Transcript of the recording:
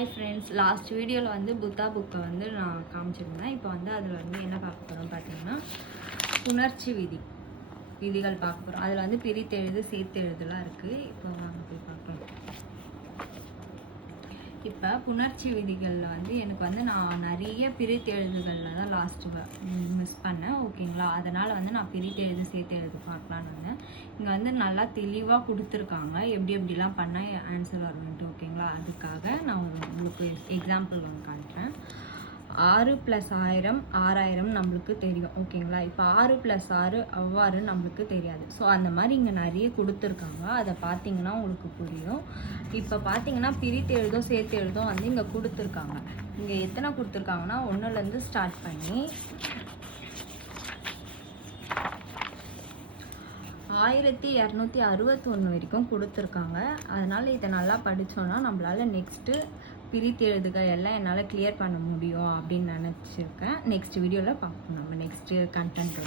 Hi friends, last வீடியோவில் வந்து புத்தா புக்கை வந்து நான் காமிச்சிருந்தேன். இப்போ வந்து அதில் வந்து என்ன பார்க்க போகிறோம் பார்த்தீங்கன்னா, புணர்ச்சி விதிகள் பார்க்க போகிறோம். அதில் வந்து பிரித்தெழுது சேர்த்தெழுதுலாம் இருக்குது. இப்போ வாங்க போய் பார்க்கலாம். இப்போ புணர்ச்சி விதிகளில் வந்து எனக்கு வந்து நான் நிறைய பிரித்தெழுதுகளில் தான் லாஸ்ட்டு மிஸ் பண்ணேன். ஓகேங்களா, அதனால் வந்து நான் பிரித்தெழுது சேர்த்தெழுது பார்க்கலான்னு வந்தேன். இங்கே வந்து நல்லா தெளிவாக கொடுத்துருக்காங்க எப்படி எப்படிலாம் பண்ணால் ஆன்சர் வரும்ன்ட்டு. ஓகேங்களா, அதுக்காக நான் உங்களுக்கு எக்ஸாம்பிள் ஒன்று காட்டுறேன். 6 + 1000 6000 நம்மளுக்கு தெரியும். ஓகேங்களா, இப்போ 6 + 6 அவ்வாறு நம்மளுக்கு தெரியாது. ஸோ அந்த மாதிரி இங்கே நிறைய கொடுத்துருக்காங்க. அதை பார்த்தீங்கன்னா உங்களுக்கு புரியும். இப்போ பார்த்தீங்கன்னா பிரித்து எழுதும் சேர்த்து எழுதும் வந்து இங்கே கொடுத்துருக்காங்க. இங்கே எத்தனை கொடுத்துருக்காங்கன்னா 1லேருந்து ஸ்டார்ட் பண்ணி 1261 வரைக்கும் கொடுத்துருக்காங்க. அதனால் இதை நல்லா படித்தோன்னா நம்மளால் நெக்ஸ்ட்டு பிரித்தெழுதுகள் எல்லாம் என்னால் கிளியர் பண்ண முடியும் அப்படின்னு நினச்சிருக்கேன். நெக்ஸ்ட் வீடியோவில் பார்ப்போம் நம்ம நெக்ஸ்ட்டு கண்டென்ட்.